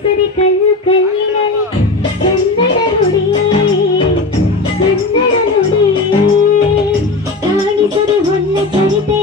കൈപ്പതി കല്ലു കല്ലിനലി കന്നട നുടിയേ കന്നട നുടിയേ കാണിച്ചൊരു ഒന്ന ചരിതേ.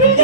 Yeah.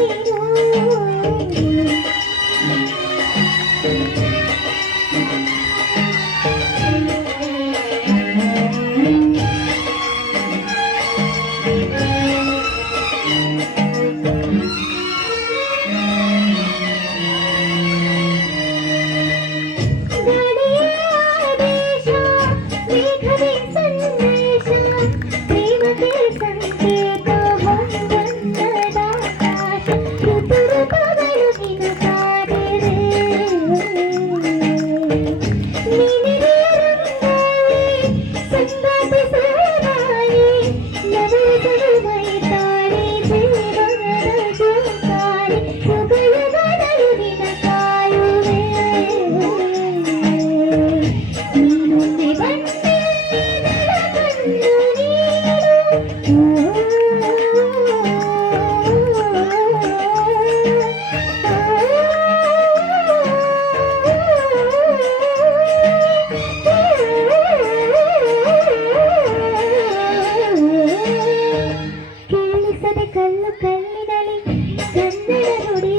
ಚಂದನ ನೋಡಿ